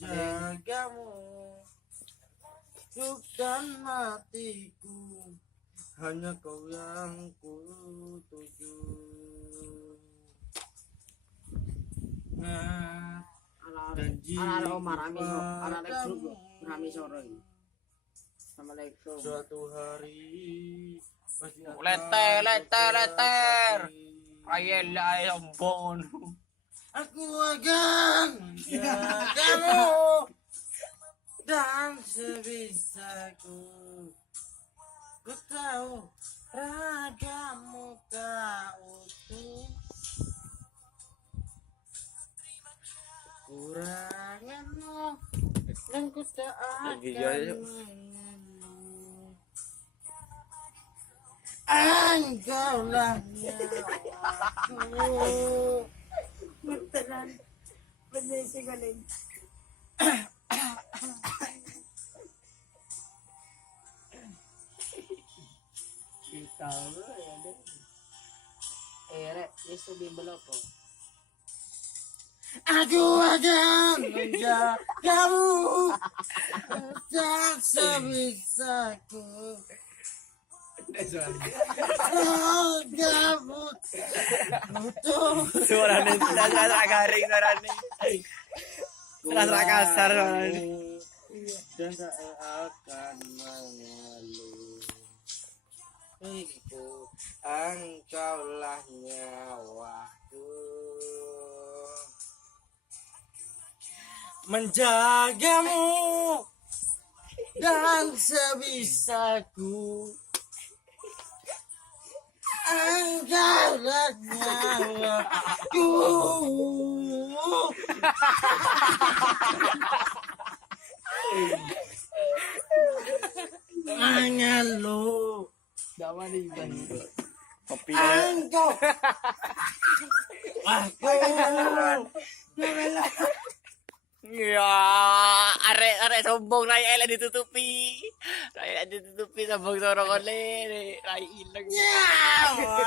jagamu hidup dan matiku hanya kau yang ku tuju. Janji Assalamualaikum. suatu hari pasti akan Leter. Ayel ay sombong. aku akan jagamu dan sebisaku. Ku tahu ragamu tak utuh, kuranganmu dan ku tak akan mengeluh. Engkaulah nyawaku. Beneran. Bener sih galing. Tahu ya deh. Rek, yesu bimbel apa? Aku akan menjagamu dan sebisaku. Ragamu utuh, Suaranya sudah garing suaranya. Terasa kasar suaranya. dan tak akan mengeluh. Itu engkaulah nyawaku, menjagamu dan sebisaku. Engkaulah nyawaku. Mengeluh. Dawa nih kan. Kopi. Engkau. Aku. Ya, arek sombong rai ela ditutupi. Rai ditutupi sombong sorong oleh. Rai ilang. Nyawaku.